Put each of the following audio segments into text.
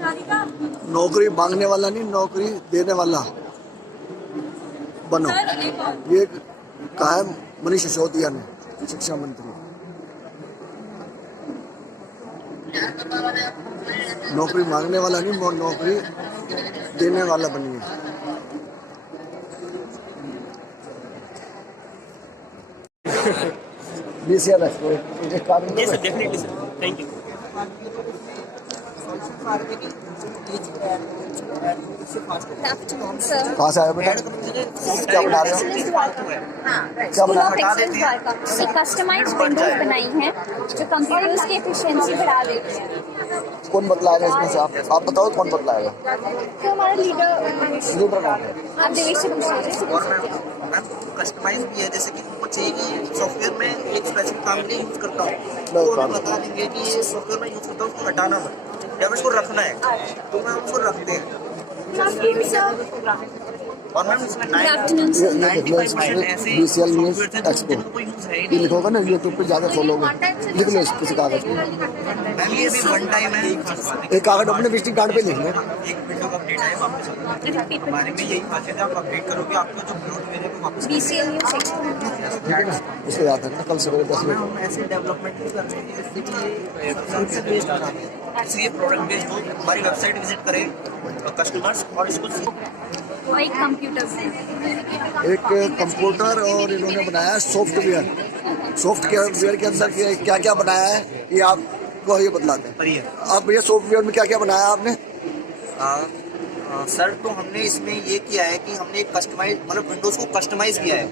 नौकरी मांगने वाला नहीं, नौकरी देने वाला बनो, ये कहा है मनीष सिसोदिया ने, शिक्षा मंत्री। नौकरी मांगने वाला नहीं, नौकरी देने वाला बनिए। BCL definitely sir, thank you. कहाँ से आए बेटा? क्या बना रहे हो? क्या बना रहे हो? कस्टमाइज्ड विंडोज बनाई हैं जो कंप्यूटर्स की एफिशिएंसी बढ़ा देती हैं। कौन बतलाएगा इसमें से? आप बताओ कौन बतलाएगा? तो हमारा लीडर कौन है? आप देवेश से कस्टमाइज भी है, जैसे कि उनको चाहिए कि सॉफ्टवेयर में एक स्पेसिफिक काम के लिए यूज करता हूँ, तो वो बता देंगे कि ये सॉफ्टवेयर में यूज करता हूँ, उसको हटाना मत या उसको रखना है, तो मैं उसको रखते हैं। और मैम इसमें 95% ऐसे सॉफ्टवेयर थे जिनको कोई यूज है ही ये नहीं। लिखोगा ना यूट्यूब पे, ज्यादा फॉलो होगा, लिख लो किसी कागज पे। मैम ये भी वन टाइम है, एक कागज अपने विजिटिंग कार्ड पे लिख लो। एक विंडो का अपडेट है वापस हमारे में यही खासियत है, आप अपडेट करोगे आपको जो अपलोड मिलेगा वो वापस BCL इसको याद रखना, कल सवेरे 10 बजे। हम ऐसे डेवलपमेंट भी कर रहे हैं जिससे कि ये सब्सक्रिप्शन बेस्ड आ रहा है, इसलिए प्रोडक्ट बेस्ड हो, हमारी वेबसाइट विजिट करें कस्टमर्स और इसको एक कंप्यूटर से एक कंप्यूटर और इन्होंने बनाया सॉफ्टवेयर। सॉफ्टवेयर के अंदर क्या क्या बनाया है ये आपको ये बतलाते हैं। आप ये सॉफ्टवेयर में क्या क्या बनाया आपने? सर तो हमने इसमें ये किया है कि हमने एक कस्टमाइज मतलब विंडोज को कस्टमाइज किया है,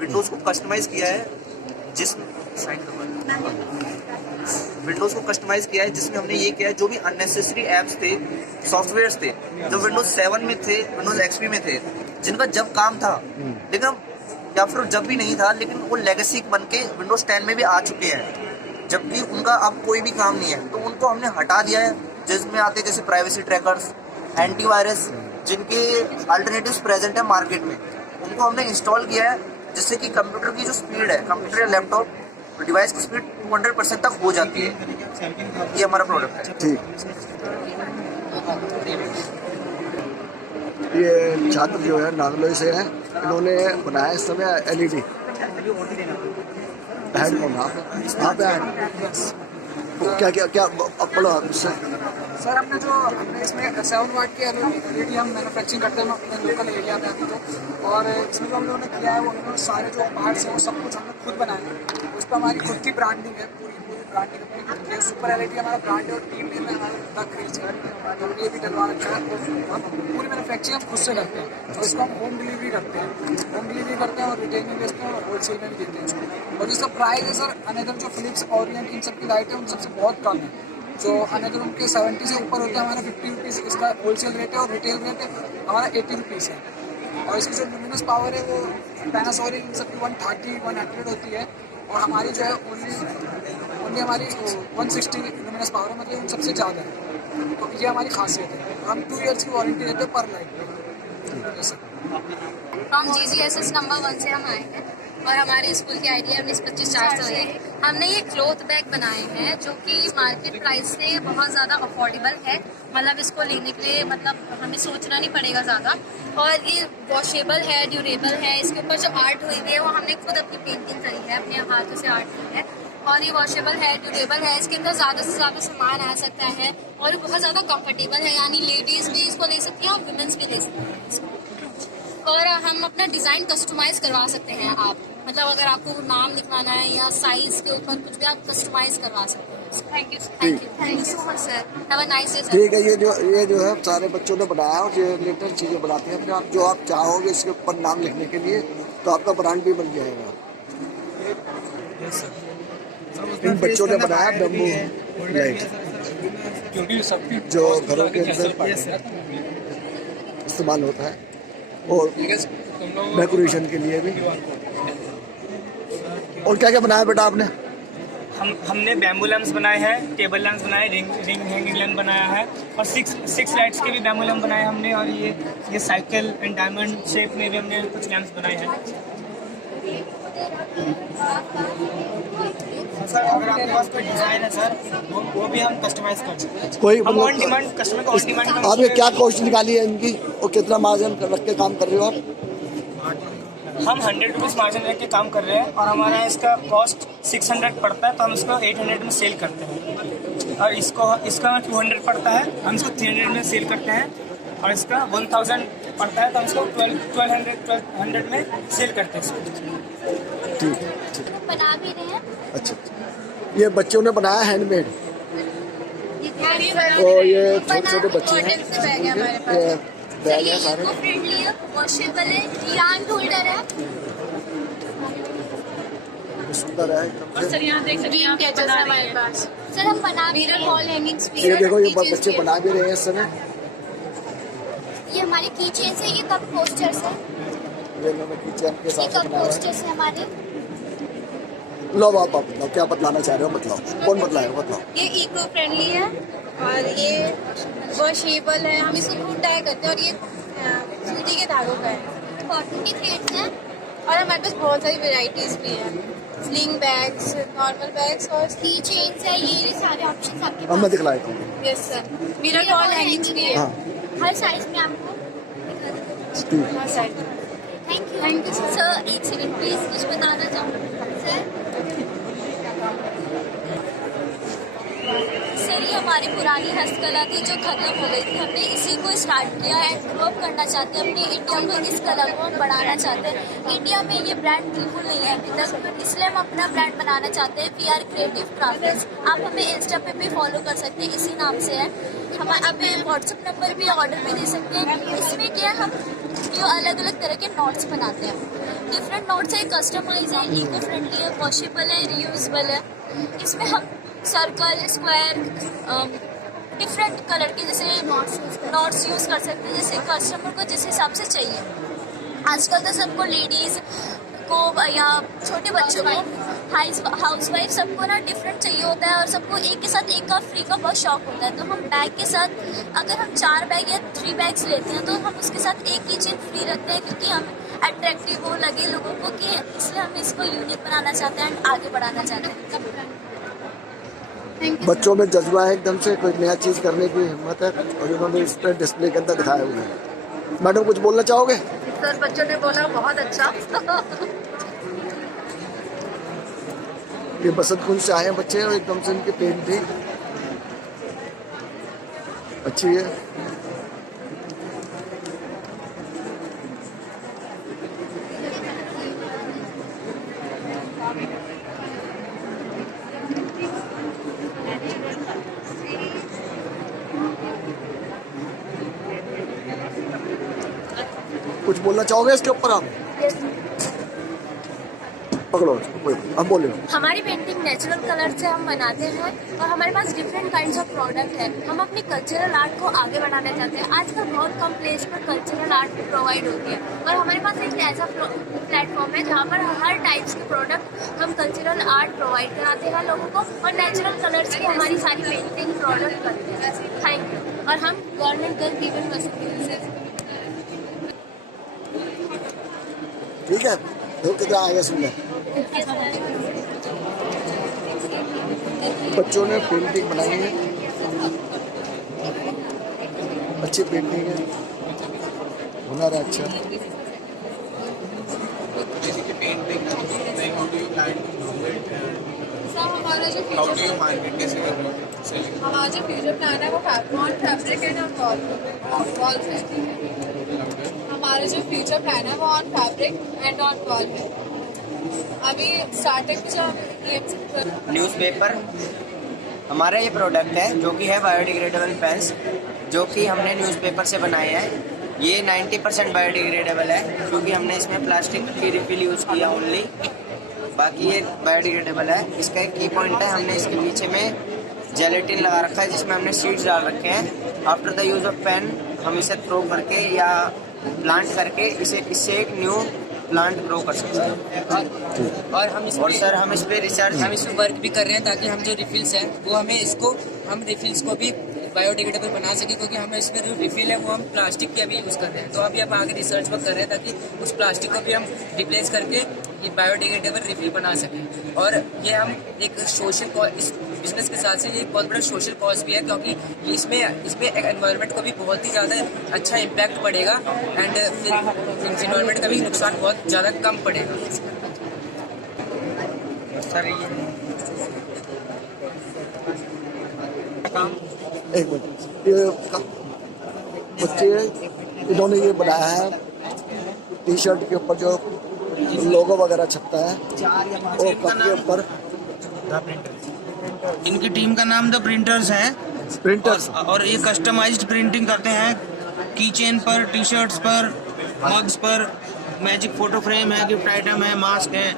विंडोज को कस्टमाइज किया है जिसमें विंडोज को कस्टमाइज किया है जिसमें हमने ये किया है जो भी अननेसेसरी ऐप्स थे, सॉफ्टवेयर्स थे जो विंडोज 7 में थे, विंडोज XP में थे, जिनका जब काम था लेकिन या फिर जब भी नहीं था लेकिन वो लेगेसी बन के विंडोज 10 में भी आ चुके हैं, जबकि उनका अब कोई भी काम नहीं है, तो उनको हमने हटा दिया है। जिसमें आते जैसे प्राइवेसी ट्रैकर्स, एंटीवायरस, जिनके अल्टरनेटिव्स प्रेजेंट है मार्केट में, उनको हमने इंस्टॉल किया है जिससे कि कंप्यूटर की जो स्पीड है, कंप्यूटर या लैपटॉप डिवाइस की स्पीड 200% तक हो जाती है। ये हमारा प्रोडक्ट है। ठीक। ये छात्र जो है नागलोई से है, इन्होंने बनाया इस समय LED हेडफोन। यहाँ पे क्या क्या क्या पढ़ो आपसे? सर हमने इसमें 7 वाट की LED हम मैन्युफैक्चरिंग करते हैं अपने लोकल एरिया में अभी तो, और इसमें जो हम लोगों ने किया है वो उन्होंने सारे जो पार्ट्स हैं वो सब कुछ हमने खुद बनाए हैं। उस पर हमारी खुद की ब्रांडिंग है, पूरी ब्रांडिंग अपनी खुद की है। सुपर LED हमारा ब्रांड है और टीम नेम है हमारा तक रीच है, तो हमने ये भी डलवा रखा है। हम पूरी मैन्युफैक्चरिंग हम खुद से करते हैं और इसको हम होम डिलीवरी करते हैं, और रिटेल में बेचते हैं और होलसेल में भी देते हैं उसको। और जिसका प्राइस है सर अनदर जो फिलिप्स, ओरिएंट, इन सब की लाइट है उन सबसे बहुत कम है। जो अनदर उनके 70 से ऊपर होता है, हमारा 50 रुपीज़ इसका होलसेल रेट है और रिटेल रेट है हमारा 80 रुपीज़ है। और इसकी जो लुमिनस पावर है वो पैनासोनिक इन सब की 130-100 होती है, और हमारी जो है ओनली हमारी 160 लुमिनस पावर है, मतलब उन सबसे ज़्यादा है। तो ये हमारी खासियत है। हम 2 ईयर्स की वारंटी देते हैं पर लाइट पे। हम GGSS नंबर 1 से हम आए हैं और हमारे स्कूल की आईडी है 1925 है। हमने ये क्लॉथ बैग बनाए हैं जो कि मार्केट प्राइस से बहुत ज़्यादा अफोर्डेबल है, मतलब इसको लेने के लिए मतलब हमें सोचना नहीं पड़ेगा ज़्यादा, और ये वॉशेबल है, ड्यूरेबल है। इसके ऊपर जो आर्ट हुई है वो हमने खुद अपनी पेंटिंग करी है, अपने हाथों से आर्ट की है, और ये वॉशेबल है, ड्यूरेबल है। इसके अंदर ज़्यादा से ज़्यादा सामान आ सकता है और ये बहुत ज़्यादा कंफर्टेबल है, यानी लेडीज़ भी इसको ले सकती हैं और वुमेंस भी ले सकती हैं इसको। और हम अपना डिज़ाइन कस्टमाइज़ करवा सकते हैं आप, मतलब अगर आपको नाम लिखवाना है या साइज़ के ऊपर कुछ भी आप कस्टमाइज़ करवा सकते हैं। Thank you so much sir, have a nice day sir. ठीक है, ये जो है सारे बच्चों ने बनाया और ये रिलेटेड चीज़ें बनाते हैं अपने आप। जो आप चाहोगे इसके ऊपर नाम लिखने के लिए तो आपका ब्रांड भी बन जाएगा। इन बच्चों ने बनाया बैम्बू लाइट जो घरों के अंदर इस्तेमाल होता है और डेकोरेशन के लिए भी। और क्या क्या बनाया बेटा आपने? हमने बैम्बू लैम्प्स बनाए हैं, टेबल लैम्प्स बनाए, रिंग हैंगिंग लैम्प बनाया है, और सिक्स लाइट्स के भी बैम्बू लैम्प बनाए हमने, और ये साइकिल एंड डायमंड शेप में भी हमने कुछ लैम्प्स बनाए हैं। सर अगर आपके पास कोई डिजाइन है सर वो भी हम कस्टमाइज कर सकते हैं। कोई हम ऑन डिमांड कस्टमर को ऑन डिमांड आपने क्या कॉस्ट निकाली है इनकी और कितना मार्जिन रख के काम कर रहे हो आप? हम 100 रुपीज़ मार्जिन रख के काम कर रहे हैं और हमारा इसका कॉस्ट 600 पड़ता है तो हम इसको 800 में सेल करते हैं और इसका 200 पड़ता है हम इसको 300 में सेल करते हैं और इसका 1000 पड़ता है तो हम इसको 1200 में सेल करते हैं। ठीक है, ठीक है। बना भी रहे हैं। अच्छा, ये बच्चों ने बनाया हैंडमेड और ये छोटे छोटे बच्चे हैं, बैग है हमारे पास। ये बैग है ये सारे। इको फ्रेंडली है, वॉशेबल है, हैंड होल्डर है। सुंदर है एकदम से। सर यहाँ देख सकते हैं कैचेस है हमारे पास। सर हम बना भी रहे हैं वॉल हैंगिंग्स भी। ये देखो ये बच्चे बना भी रहे हैं इस समय। ये हमारे की चेन्स है, ये कप कोस्टर्स है, ये इन्होंने किचन के ये साथ कप बनाया है। कोस्टर्स है हमारे। लो आप बताओ क्या बतलाना चाह रहे हो, बताओ कौन बतलाएगा, बताओ। ये इको फ्रेंडली है और ये वॉशेबल है, हम इसको खुद डाई करते हैं और ये सूती के धागों का है, कॉटन के थ्रेड्स हैं और हमारे पास बहुत सारी वेराइटीज भी है, स्लिंग बैग्स, नॉर्मल बैग्स और की चेन्स है, ये सारे ऑप्शंस आपके अब मैं पास। दिखलाता हूँ। Yes sir, mirror wall hangings भी है, हाँ हर साइज में आपको। ठीक। हर साइड में। Thank you sir. एक सेकंड प्लीज, कुछ बताना चाहूँ सर ये हमारी पुरानी हस्तकला थी जो खत्म हो गई थी, हमने इसी को स्टार्ट किया है। ग्रो अप करना चाहते हैं अपने इंडिया में, इस कला को हम बढ़ाना चाहते हैं। इंडिया में ये ब्रांड बिल्कुल नहीं है अभी तक, इसलिए हम अपना ब्रांड बनाना चाहते हैं। We are creative crafters. आप हमें इंस्टा पे भी फॉलो कर सकते हैं, इसी नाम से है। हम हमें व्हाट्सएप नंबर भी ऑर्डर भी दे सकते हैं। इसमें क्या है, हम जो अलग अलग तरह के नोट्स बनाते हैं, डिफरेंट नोट्स है, कस्टमाइज है, इको फ्रेंडली है, वॉशेबल है, रीयूजेबल है। इसमें हम सर्कल, स्क्वायर, डिफरेंट कलर के जैसे नोट्स यूज़ कर सकते हैं, जैसे कस्टमर को जिस हिसाब से चाहिए। आजकल तो सबको लेडीज़ को या छोटे बच्चों को हाउस वाइफ सबको ना डिफरेंट चाहिए होता है और सबको एक के साथ एक का फ्री का बहुत शौक होता है। तो हम बैग के साथ अगर हम 4 बैग या 3 बैग्स लेते हैं तो हम उसके साथ एक की चीज़ फ्री रखते हैं, क्योंकि हम अट्रैक्टिव वो लगे लोगों को, कि इसलिए हम इसको यूनिक बनाना चाहते हैं एंड आगे बढ़ाना चाहते हैं। बच्चों में जज्बा है एकदम से, कोई नया चीज करने की हिम्मत है और इन्होंने इस पर डिस्प्ले के अंदर दिखाया हुआ है। मैडम कुछ बोलना चाहोगे? सर बच्चों ने बोला बहुत अच्छा। ये बसंत कुंज से आए हैं बच्चे और एकदम से इनकी पेंटिंग अच्छी है। कुछ बोलना चाहोगे इसके ऊपर आप? पकड़ो इसको, कोई हम बोले। हमारी पेंटिंग नेचुरल कलर से हम बनाते हैं और हमारे पास डिफरेंट काइंड्स ऑफ प्रोडक्ट है। हम अपनी कल्चरल आर्ट को आगे बढ़ाना चाहते हैं। आजकल बहुत कम प्लेस पर कल्चरल आर्ट प्रोवाइड होती है और हमारे पास एक ऐसा प्लेटफॉर्म है जहाँ पर हर टाइप्स के प्रोडक्ट हम कल्चरल आर्ट प्रोवाइड कराते हैं लोगों को और नेचुरल कलर्स की हमारी सारी पेंटिंग प्रोडक्ट करते हैं। Thank you. और हम गवर्नमेंट गर्ल वीवन मशीन। ठीक है, देखो कितना आगे सुंदर बच्चों ने पेंटिंग बनाई है, अच्छी पेंटिंग है, हुनर है अच्छा। हमारा जो फ्यूचर प्लान है वो on fabric and on wall है। हमारा जो फ्यूचर प्लान है वो on fabric and on wall है। अभी स्टार्टिंग में जो न्यूज़पेपर हमारा ये प्रोडक्ट है जो कि है बायोडिग्रेडेबल पेन्स, जो कि हमने न्यूज़पेपर से बनाए हैं। ये 90% बायोडिग्रेडेबल है क्योंकि हमने इसमें प्लास्टिक की रिफिल यूज़ किया ओनली, बाकी ये बायोडिग्रेडेबल है। इसका एक की पॉइंट है, हमने इसके पीछे में जेलेटिन लगा रखा है जिसमें हमने सीड्स डाल रखे हैं। After the use of pen हम इसे थ्रो करके या प्लांट करके इससे एक न्यू प्लांट ग्रो कर सकते हैं। और हम इस पे रिसर्च हम इस पे वर्क भी कर रहे हैं ताकि हम जो रिफिल्स हैं वो हम रिफिल्स को भी बायोडिग्रेडेबल बना सके, क्योंकि हमें इसमें जो रिफिल है वो हम प्लास्टिक के अभी यूज़ कर रहे हैं। तो अभी हम आगे रिसर्च वर्क कर रहे हैं ताकि उस प्लास्टिक को भी हम रिप्लेस करके ये बायोडिग्रेडेबल रिफिल बना सकें। और ये हम एक सोशल इस बिजनेस के साथ से ये एक बहुत बड़ा सोशल कॉज भी है, क्योंकि इसमें एनवायरनमेंट को भी बहुत ही ज़्यादा अच्छा इम्पैक्ट पड़ेगा एंड फिर एनवायरनमेंट का भी नुकसान बहुत ज़्यादा कम पड़ेगा। सर एक मिनट, ये बच्चे इन्होंने ये बनाया है टी शर्ट के ऊपर जो लोगो वगैरह छपता है और कप के ऊपर इनकी टीम का नाम द प्रिंटर्स है। प्रिंटर्स और ये कस्टमाइज्ड प्रिंटिंग करते हैं की चेन पर, टी शर्ट्स पर, मग्स पर, मैजिक फोटो फ्रेम है, गिफ्ट आइटम है, मास्क है,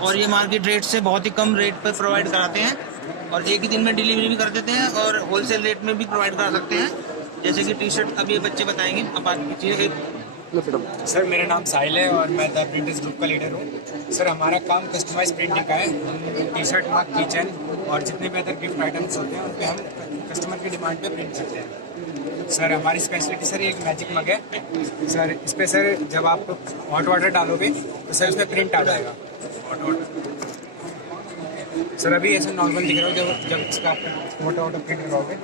और ये मार्केट रेट से बहुत ही कम रेट पर प्रोवाइड कराते हैं और एक ही दिन में डिलीवरी भी कर देते हैं और होलसेल रेट में भी प्रोवाइड करा सकते हैं। जैसे कि टी शर्ट अब ये बच्चे बताएंगे, अब आगे पीछे। सर मेरा नाम साहिल है और मैं द प्रिंटर्स ग्रुप का लीडर हूँ। सर हमारा काम कस्टमाइज प्रिंटिंग का है। हम टी शर्ट, मग, किचन और जितने भी अदर गिफ्ट आइटम्स होते हैं उन पे हम कस्टमर की डिमांड पे प्रिंट करते हैं। सर हमारी स्पेशलिटी सर एक मैजिक मग है सर। इस पर सर जब आप हॉट वाटर डालोगे तो सर इसमें प्रिंट आ जाएगा हॉट वाटर। सर अभी ऐसा नॉर्मल दिख रहा हो, जब इसका आप मोटा मोटा प्रिंट करवाओगे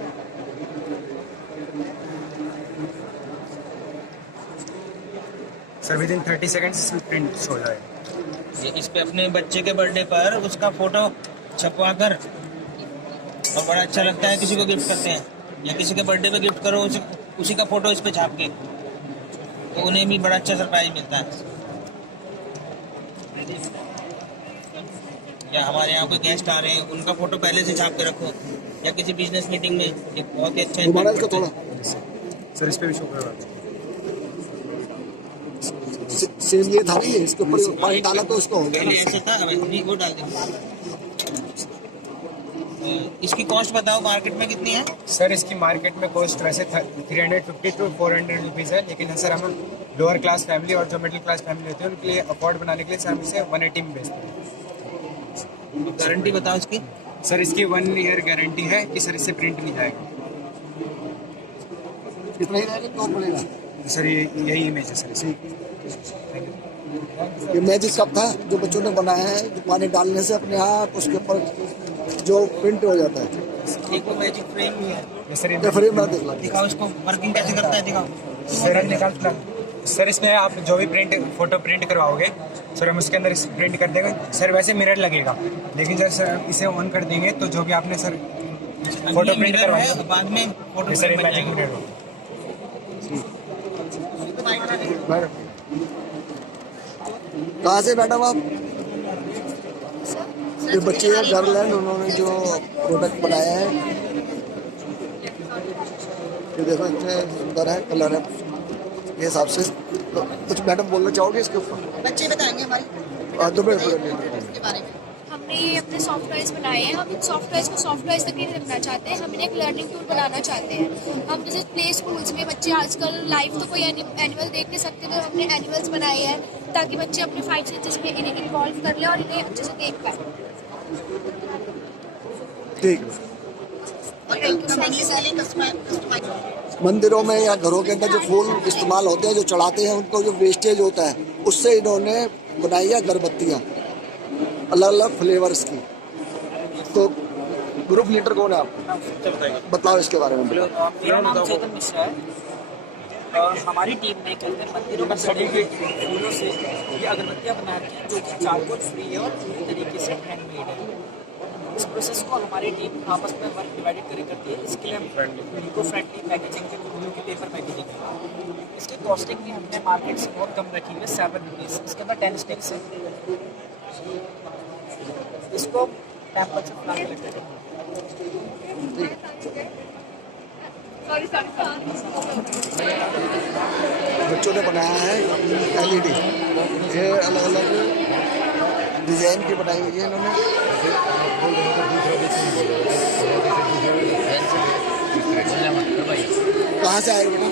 सर विद इन 30 सेकेंड्स इसमें प्रिंट शो हो जाएगा। इस पे अपने बच्चे के बर्थडे पर उसका फोटो छपवा कर और बड़ा अच्छा लगता है, किसी को गिफ्ट करते हैं या किसी के बर्थडे पे गिफ्ट करो उसी का फोटो इस पे छाप के, तो उन्हें भी बड़ा अच्छा सरप्राइज मिलता है। या हमारे यहाँ कोई गेस्ट आ रहे हैं उनका फोटो पहले से छाप के रखो, या किसी बिजनेस मीटिंग में एक बहुत ही अच्छा सर इस पे भी शो करेगा। सेम ये था ना, ये इसके ऊपर पानी डाला तो उसको हो गया ना। ऐसे था, वो डाल देंगे। इसकी कॉस्ट बताओ मार्केट में कितनी है? सर इसकी मार्केट में कॉस्ट वैसे 350 to 400 रुपीज़ है, लेकिन सर हम लोअर क्लास फैमिली और जो मिडिल क्लास फैमिली होती है उनके लिए अफोर्ड बनाने के लिए सर हम इसे 180 में बेचते हैं। गारंटी बताओ इसकी। सर इसकी 1 ईयर गारंटी है कि सर इससे प्रिंट नहीं जाएगा। कितना ही रहेगा, तो पड़ेगा सर यही इमेज है सर इसकी। ये मैजिक कप था जो बच्चों ने बनाया है, जो पानी डालने से अपने आप उसके ऊपर जो प्रिंट हो जाता है। एक वो मैजिक फ्रेम भी है। सर फ्रेम में देख लो, दिखाओ इसको वर्किंग कैसे करता है, दिखाओ। सर निकालता सर इसमें आप जो भी प्रिंट फोटो प्रिंट करवाओगे सर हम उसके अंदर प्रिंट कर देंगे। सर वैसे मिरर लगेगा, लेकिन जब सर इसे ऑन कर देंगे तो जो भी आपने सर फोटो प्रिंट करवाया बाद में फोटो सर मैजिक मिरर होगा। कहाँ से मैडम आप? ये बच्चे हैं गर्लैंड, उन्होंने जो प्रोडक्ट बनाया है ये देखो इतने सुंदर है, कलर है ये हिसाब से। तो कुछ मैडम बोलना चाहोगे इसके ऊपर? बच्चे बताएंगे हमारे के बारे में। हमने ये अपने सॉफ्टवेयर्स बनाए हैं। हम इन सॉफ्टवेयर्स को सॉफ्टवेयर्स तक नहीं रखना चाहते हैं, हम इन्हें एक लर्निंग टूल बनाना चाहते हैं। हम जैसे प्ले स्कूल्स में बच्चे आजकल लाइव तो कोई एनिमल देख नहीं सकते, तो हमने एनिमल्स बनाए हैं ताकि बच्चे अपने 5 सेंसेस में इन्हें इन्वॉल्व कर ले और इन्हें अच्छे से देख पाए। ठीक है। मंदिरों में या घरों के अंदर जो फूल इस्तेमाल होते हैं, जो चढ़ाते हैं, उनको जो वेस्टेज होता है उससे इन्होंने बनाई है अगरबत्तियाँ अलग अलग फ्लेवर्स की। तो ग्रुप लीडर कौन है आप, बताओ इसके बारे में। मेरा नाम चेतन मिश्रा है और हमारी टीम ने कल मंदिरों में सड़े हुए फूलों से ये अगरबत्तियाँ बना रही हैं जो कि चारकोल फ्री है और पूरी तरीके से हैंडमेड है। इस प्रोसेस को हमारी टीम आपस में वर्क डिवाइडेड करती है। इसके लिए हम इको फ्रेंडली पैकेजिंग के फूलों की पेपर पैकेजिंग है। इसकी कॉस्टिंग भी हमने मार्केट से बहुत कम रखी हुई है, 7 रुपीज़। इसके अंदर 10 स्टिक्स है। इसको टेम्परेचर फ्लाई लगता है। बच्चों ने बनाया है LED, ये अलग अलग डिजाइन की बनाई हुई है इन्होंने। कहाँ से आए बेटा?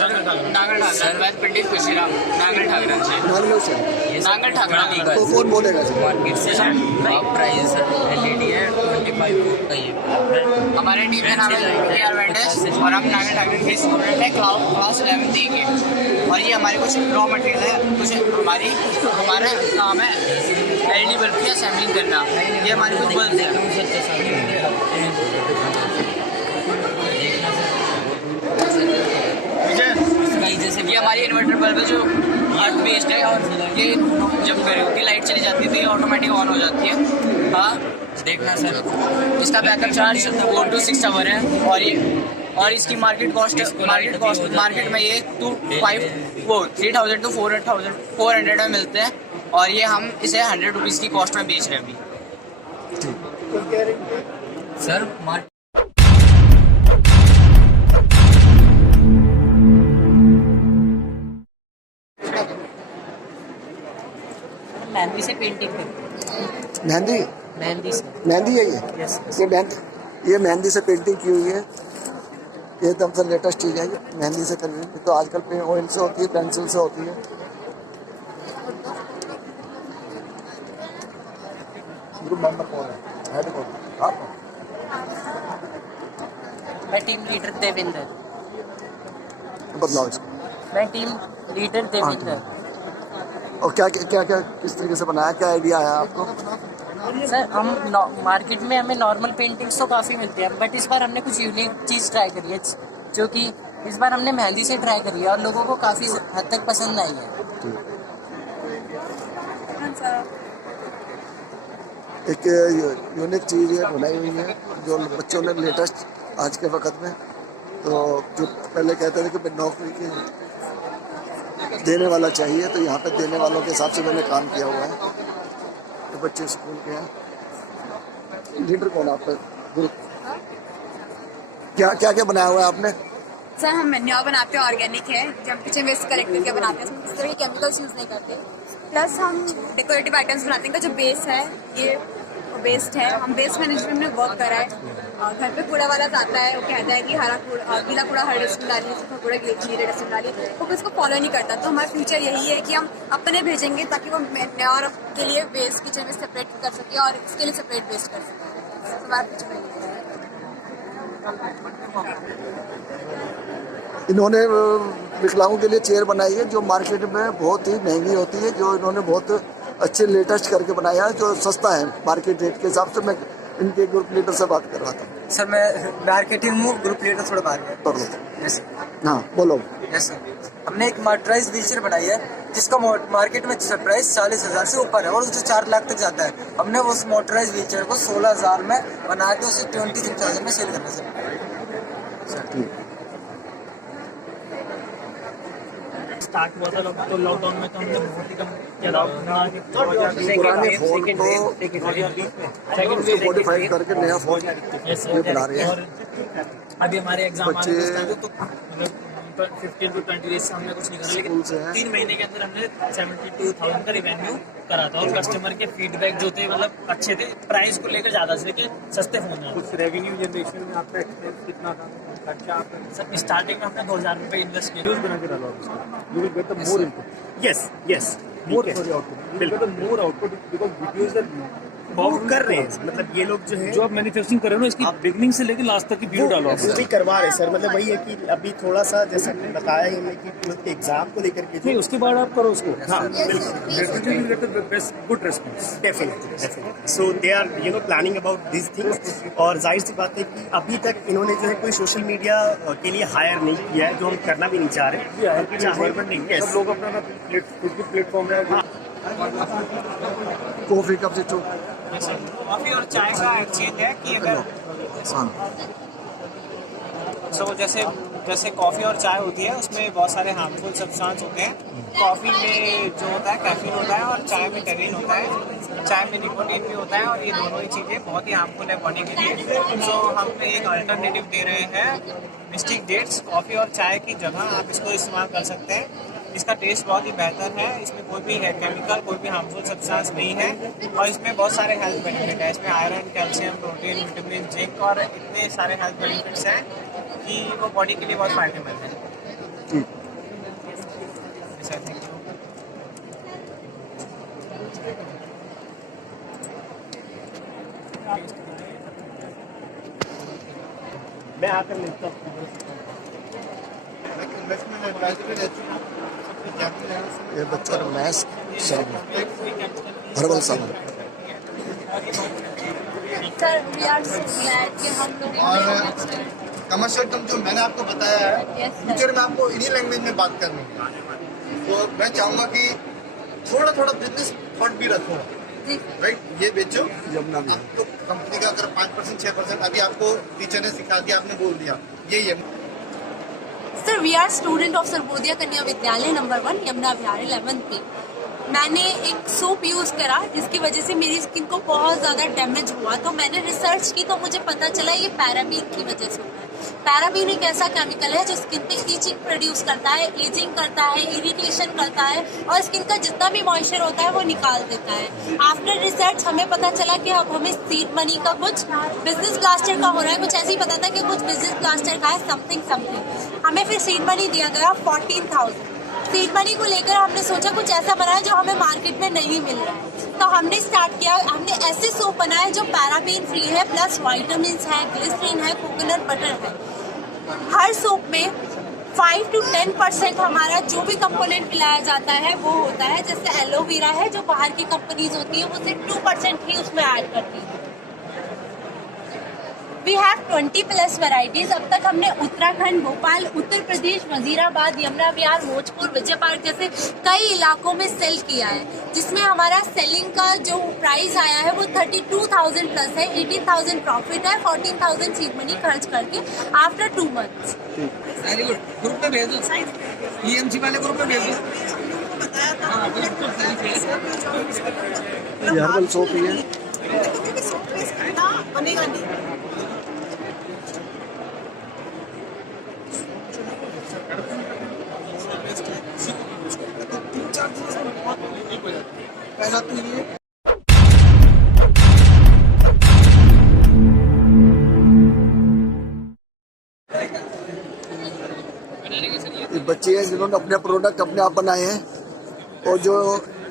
नांगल ठाकरा तो कौन बोलेगा? प्राइस LED है 25 का ये। हमारे टीम का नाम है और हम नांगल ठाकरा के स्टूडेंट है क्लास 11 दी के। और ये हमारे कुछ रॉ मटेरियल है, कुछ हमारा काम है LED बल्ब की असेंबलिंग करना। ये हमारे कुछ बल्ब है। जैसे ये हमारी इन्वर्टर बल्ब है जो अर्थ बेस्ड है, और ये जब घरों की लाइट चली जाती है तो ये ऑटोमेटिक ऑन हो जाती है। हाँ देखना सर, इसका बैकअप चार्ज 4 to 6 आवर है, और इसकी मार्केट मार्केट में ये 3,000 to 400 में मिलते हैं, और ये हम इसे 100 रुपीज़ की कॉस्ट में बेच रहे हैं अभी सर। मेहंदी से पेंटिंग मेहंदी मेहंदी है ये मेहंदी से पेंटिंग की हुई है। ये एकदम से लेटेस्ट चीज़ है, ये मेहंदी से करी हुई। तो आजकल ऑयल से होती है, पेंसिल से होती है। ग्रुप मेंबर कौन है? हेड कौन? आप? मैं टीम लीडर देवेंद्र। बदलाव इसको। मैं टीम लीडर देवेंद्र। और क्या किस तरीके से बनाया, क्या आइडिया है आपको? सर हम मार्केट में हमें नॉर्मल पेंटिंग्स तो काफ़ी मिलती है, बट इस बार हमने कुछ यूनिक चीज़ ट्राई करी है, जो कि इस बार हमने मेहंदी से ट्राई करी है और लोगों को काफ़ी हद तक पसंद आई है। एक यूनिक चीज़ है बनाई हुई है जो बच्चों ने लेटेस्ट आज के वक्त में, तो जो पहले कहते थे कि नौकरी की देने वाला चाहिए, तो यहाँ पे देने वालों के हिसाब से मैंने काम किया हुआ है। तो बच्चे स्कूल के हैं। लीडर कौन आपका ग्रुप? क्या बनाया हुआ है आपने? सर हम मेन्यू बनाते हैं, ऑर्गेनिक है, जो हम किचन वेस्ट कलेक्ट करके बनाते हैं, इसमें किसी तरह के केमिकल्स यूज़ नहीं करते। प्लस हम डेकोरेटिव आइटम्स बनाते हैं, जो बेस है ये वेस्ट है, हम वेस्ट मैनेजमेंट में वर्क करा है। घर पे कूड़ा वाला आता है, वो कहता है कि गीला कूड़ा हर डस्टबिन डालिए, सूखा कूड़ा गीले डस्टबिन डालिए, वो इसको फॉलो नहीं करता। तो हमारा फ्यूचर यही है कि हम अपने भेजेंगे ताकि वो और के लिए वेस्ट किचन में सेपरेट कर सके और इसके लिए सेपरेट वेस्ट कर सके। हमारा फ्यूचर इन्होंने विकलांगों के लिए चेयर बनाई है जो मार्केट में बहुत ही महंगी होती है, जो इन्होंने बहुत अच्छे लेटेस्ट करके बनाया है, जो सस्ता है मार्केट रेट के हिसाब से। मैं इनके ग्रुप लीडर से बात कर रहा था। सर मैं मार्केटिंग हूँ, ग्रुप लीडर थोड़ा बात कर लो। हाँ बोलो। यस सर, हमने एक मोटराइज व्हीलचेयर बनाई है जिसका मार्केट में प्राइस 40,000 से ऊपर है और जो 4 लाख तक जाता है। हमने उस मोटराइज व्हीलचेयर को 16,000 में बना के उसे 26,000 में सेल करना सर। स्टार्ट हुआ था तो लॉकडाउन में तो हमने बहुत ही कम किया था। पुराने फोन को मॉडिफाई करके नया फोन बना रहे हैं। अभी हमारे एग्जाम आने तो 15 to 20 डेज से हमने कुछ निकाला, लेकिन 3 महीने के अंदर हमने 72,000 का रिवेन्यू करा था और कस्टमर के फीडबैक जो थे मतलब अच्छे थे, प्राइस को लेकर ज़्यादा से लेकर सस्ते फोन है। कुछ रेवेन्यू जनरेशन में आपका एक्सपेंस कितना था? खर्चा सर स्टार्टिंग में हमने 2,000 रुपये इन्वेस्ट किए। बना के डाला you will get the more input. Yes more for output, will get the more output because videos are बहुत कर रहे हैं। मतलब ये लोग जो है जो आप मैन्युफैक्चरिंग कर रहे हो ना, इसकी बिगनिंग से लेकर लास्ट तक की वीडियो डालो। वो भी करवा रहे सर। मतलब वही है कि अभी थोड़ा सा जैसे बताया ही हमने कि 12th के एग्जाम को लेकर के नहीं, उसके बाद आप करो उसको। हाँ बिल्कुल, good response definitely. So they are planning about this things. और जाहिर सी बात है कि अभी तक इन्होंने जो है कोई सोशल मीडिया के लिए हायर नहीं किया है, जो हम करना भी नहीं चाह रहे। सब लोग अपना प्लेटफॉर्म है। कॉफी कब से कॉफ़ी और चाय का एक्सचेंज है कि अगर जैसे कॉफ़ी और चाय होती है उसमें बहुत सारे हार्मफुल सब्सटेंस होते हैं। कॉफ़ी में जो होता है कैफीन होता है और चाय में टेरिन होता है। चाय में निकोटीन भी होता है और ये दोनों ही चीज़ें बहुत ही हार्मफुल है बॉडी के लिए। सो हम एक अल्टरनेटिव दे रहे हैं मिस्टिक डेट्स। कॉफ़ी और चाय की जगह आप इसको इस्तेमाल कर सकते हैं। इसका टेस्ट बहुत ही बेहतर है, इसमें कोई भी केमिकल, कोई भी हार्मफुल सब्सटेंस नहीं है और इसमें बहुत सारे हेल्थ बेनिफिट है। इसमें iron, calcium, protein, vitamin, zinc और इतने सारे हेल्थ बेनिफिट्स हैं कि वो बॉडी के लिए बहुत फायदेमंद है। मैं आकर मिलता हूँ। ये बच्चों का मास्क साबुन, हर्बल साबुन। Sir we are so glad कि हम लोग कमर्शियल टर्म जो मैंने आपको बताया है, फ्यूचर में आपको इन्हीं लैंग्वेज में बात करनी है। तो मैं चाहूँगा कि थोड़ा थोड़ा बिजनेस थॉट भी रखो, राइट? ये बेचो, आपको कंपनी का अगर 5% 6% अभी आपको टीचर ने सिखा दिया, आपने बोल दिया, यही है। Sir we are student of Sarvodaya Kanya Vidyalaya number 1 Yamuna विहार 11 पे। मैंने एक सोप यूज़ करा जिसकी वजह से मेरी स्किन को बहुत ज़्यादा डैमेज हुआ, तो मैंने रिसर्च की तो मुझे पता चला ये पैराबीन की वजह से हुआ है। पैराबीन एक ऐसा केमिकल है जो स्किन पे ईचिंग प्रोड्यूस करता है, एजिंग करता है, इरिटेशन करता है और स्किन का जितना भी मॉइस्चर होता है वो निकाल देता है। आफ्टर रिसर्च हमें पता चला कि अब हमें सीड मनी का कुछ बिजनेस ब्लास्टर का हो रहा है, कुछ ऐसे ही पता था कि कुछ बिजनेस ब्लास्टर का है समथिंग। हमें फिर सीड मनी दिया गया 14,000। सीड मनी को लेकर हमने सोचा कुछ ऐसा बनाया जो हमें मार्केट में नहीं मिल रहा है, तो हमने स्टार्ट किया। हमने ऐसे सोप बनाया जो पैराबीन फ्री है, प्लस वाइटामिन है, ग्लिसरीन है, कोकोनट बटर है। हर सोप में 5 to 10% हमारा जो भी कंपोनेंट मिलाया जाता है वो होता है। जैसे एलोवेरा है जो बाहर की कंपनीज होती है वो सिर्फ 2% ही उसमें ऐड करती है। We have 20+ varieties. अब तक हमने उत्तराखंड, भोपाल, उत्तर प्रदेश, वजीराबाद, यमुना विहार, भोजपुर, विजय पार्क जैसे कई इलाकों में सेल किया है, जिसमें हमारा सेलिंग का जो प्राइस आया है वो 32,000 प्लस है। 18,000 प्रॉफिट है, 14,000 सीड मनी खर्च करके after 2 months। Very good. Group में भेज दो, ईएमसी वाले ग्रुप में भेज दो। ये हर्बल सोप ही है। बनेगा नहीं। पहला तो ये बच्चे हैं जिन्होंने अपने प्रोडक्ट अपने आप बनाए हैं, और जो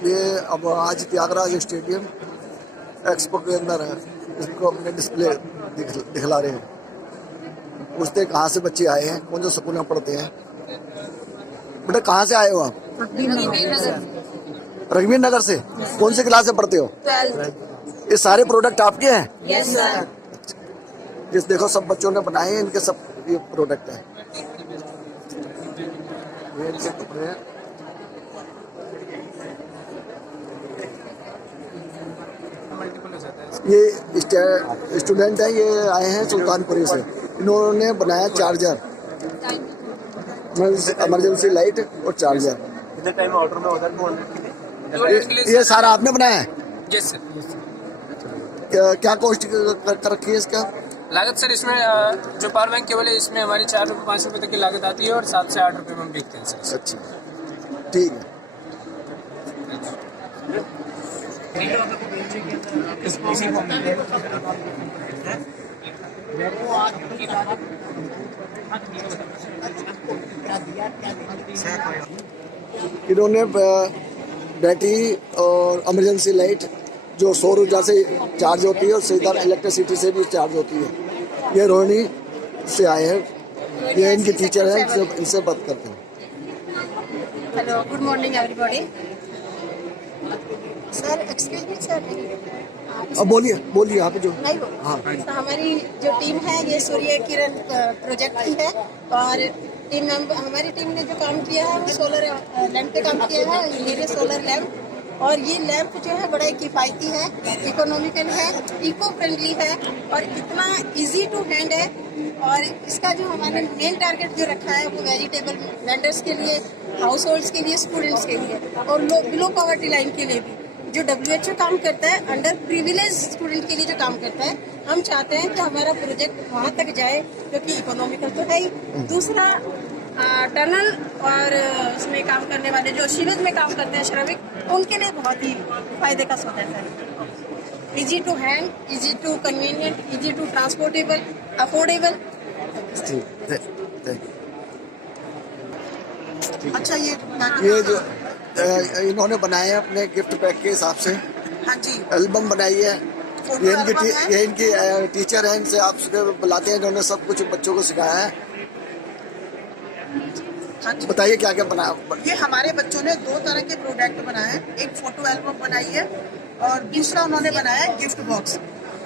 ये अब आज त्यागराज स्टेडियम एक्सपो के अंदर है, इसको अपने डिस्प्ले दिखला रहे हैं। पूछते कहाँ से बच्चे आए हैं, कौन से स्कूल में पढ़ते हैं। बेटा कहाँ से आए हो आप? रघुवीर नगर से। कौन सी क्लास में पढ़ते हो? 12। ये सारे प्रोडक्ट आपके हैं? Yes sir. ये देखो सब बच्चों ने बनाए हैं, इनके सब ये प्रोडक्ट है। ये इनके कपड़े हैं। ये स्टूडेंट हैं, ये आए हैं सुल्तानपुरी से। इन्होंने बनाया चार्जर, इमरजेंसी लाइट और चार्जर। ये सारा आपने बनाया है? Yes sir. क्या कॉस्ट कर रखी है इसका? लागत सर इसमें जो पावर बैंक केबल है इसमें हमारी 4 रुपये 5 रुपये तक की लागत आती है और 7 से 8 रुपये में हम बिकते हैं सर। अच्छा ठीक है। इन्होंने बैटरी और इमरजेंसी लाइट जो सौर ऊर्जा से चार्ज होती है और सीधा इलेक्ट्रिसिटी से भी चार्ज होती है। ये रोहिणी से आए हैं, ये इनकी टीचर है, जब इनसे बात करते हैं। Hello, good morning everybody. Sir excuse me sir. अब बोलिए बोलिए यहाँ पे जो नहीं वो हाँ। तो हमारी जो टीम है ये सूर्य किरण प्रोजेक्ट की है, और टीम मेंबर हमारी टीम ने जो काम किया है वो सोलर लैंप पे काम किया है। ये सोलर लैंप, और ये लैंप जो है बड़ा किफ़ायती है, इकोनॉमिकल है, इको फ्रेंडली है और इतना इजी टू हैंड है। और इसका जो हमारा मेन टारगेट जो रखा है वो वेजिटेबल वेंडर्स के लिए, हाउस होल्ड्स के लिए, स्टूडेंट्स के लिए और बिलो पॉवर्टी लाइन के लिए भी। जो WHO काम करता है अंडर प्रिविलेज स्टूडेंट के लिए जो काम करता है, हम चाहते हैं कि हमारा प्रोजेक्ट वहाँ तक जाए, क्योंकि इकोनॉमिकल तो है ही। दूसरा टनल और उसमें काम करने वाले जो शिविर में काम करते हैं श्रमिक, उनके लिए बहुत ही फायदे का सौदा है। Easy to hand, easy to convenient, easy to transportable, affordable. अच्छा ये जो इन्होंने बनाए हैं अपने गिफ्ट पैक के हिसाब से। हाँ जी। एल्बम बनाई है। ये इनकी टीचर है, इनसे आप बुलाते हैं, इन्होंने सब कुछ बच्चों को सिखाया है। हाँ जी। बताइए क्या क्या बनाया। ये हमारे बच्चों ने 2 तरह के प्रोडक्ट बनाए हैं, एक फोटो एल्बम बनाई है और दूसरा उन्होंने बनाया है गिफ्ट बॉक्स।